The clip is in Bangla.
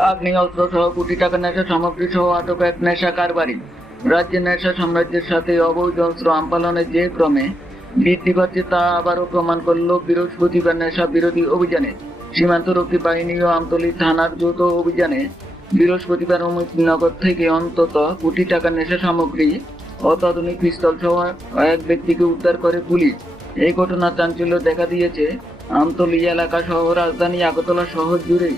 আগ্নেয়াস্ত্র সহ কোটি টাকা নেশা সামগ্রী সহ আটক এক নেশা কারবারি। রাজ্যের নেশা সাম্রাজ্যের সাথে অবৈধ অস্ত্র আমপালনের যে ক্রমে বৃদ্ধি পাচ্ছে তা আবারও প্রমাণ করল বৃহস্পতিবার নেশা বিরোধী অভিযানে। সীমান্তরক্ষী বাহিনী ও আমতলী থানার যৌথ অভিযানে বৃহস্পতিবার অমিতনগর থেকে অন্তত কোটি টাকা নেশা সামগ্রী অত্যাধুনিক পিস্তল সহ এক ব্যক্তিকে উদ্ধার করে পুলিশ। এই ঘটনার চাঞ্চল্য দেখা দিয়েছে আমতলী এলাকা সহ রাজধানী আগরতলা শহর জুড়েই।